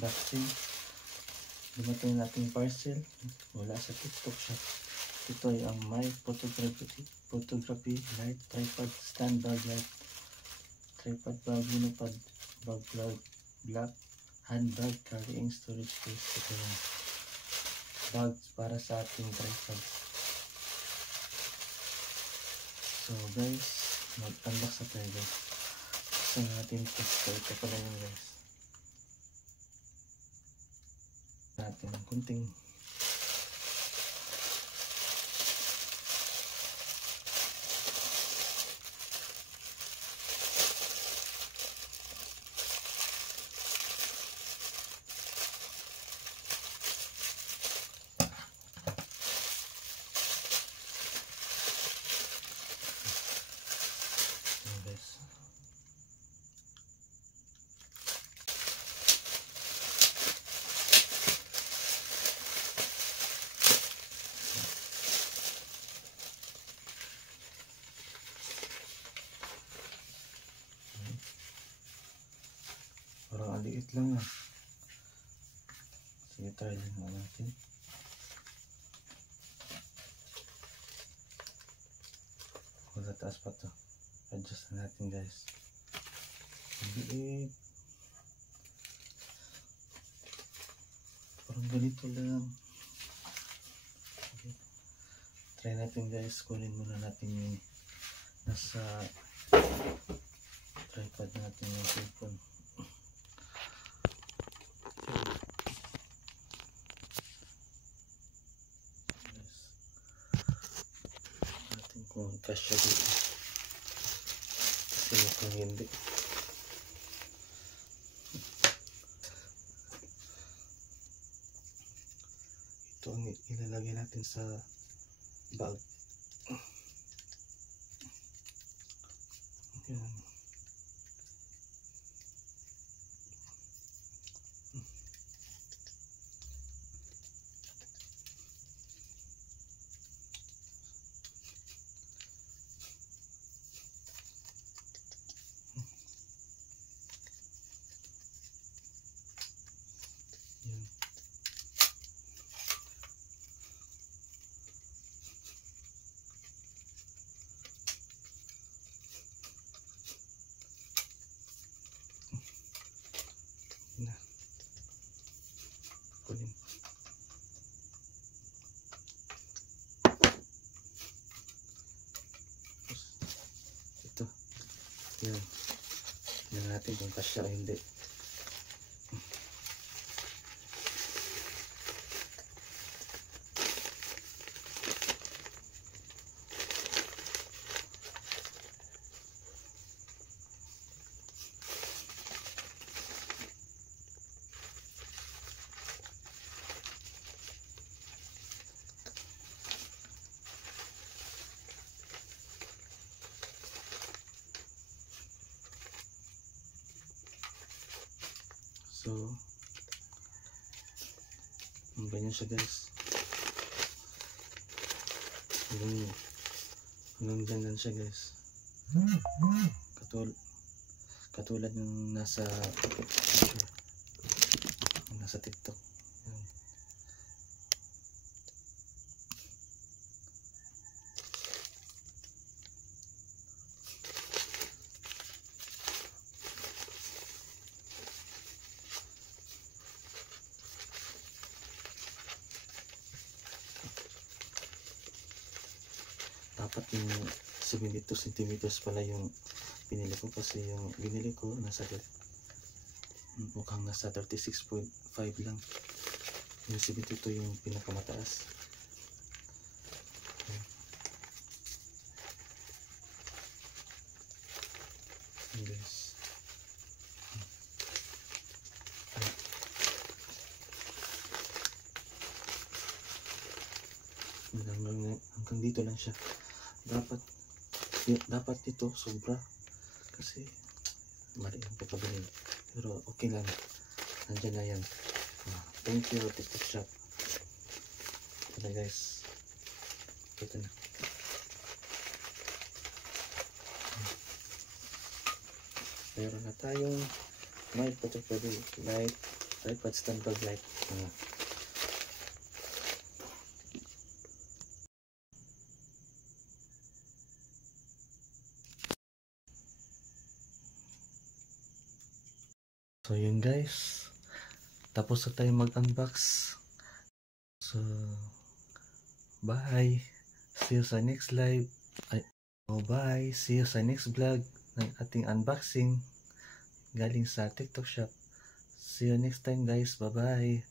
unboxing. Dumating nating parcel mula sa TikTok shop. Ito ay ang My Photography Light Tripod Stand Bag Light, Tripod Bag, Unipod Bag Black Handbag Carrying Storage Case. Ito yung bags para sa ating tripods. So guys, mag-unbox na tayo guys. Sa natin ito pala yun guys. Natin ang kunting parang aliit lang ah. Sige, try lang natin. Wala, taas pa to. Adjust na natin guys. Aliit. Parang ganito lang. Okay. Try natin guys. Kunin muna natin yung nasa tripod natin yung cellphone. Kung kasya dito kasi kung hindi ito ang ilalagay natin sa bag. Yan. Kunin. Ito. Yan. Yan natin kung kasya o hindi. So, ganyan siya guys. Hanggang dyan lang siya guys. Katulad ng nasa TikTok. Yan. Dapat yung 72 cm pala yung pinili ko kasi yung binili ko mukhang nasa 36.5 lang. Yung 72 yung pinakamataas. Guys. Hanggang dito lang siya. Dapat ito sobra kasi mali ang pagkabili, pero okay lang, nandiyan na yan. Thank you TikTok shop. Ito na guys, ito na. Meron na tayong My Photography Light tripod stand dog light. So yun guys, tapos na tayo mag-unbox. So bye, see you sa next live. Bye, see you sa next vlog ng ating unboxing galing sa TikTok shop. See you next time guys, bye bye.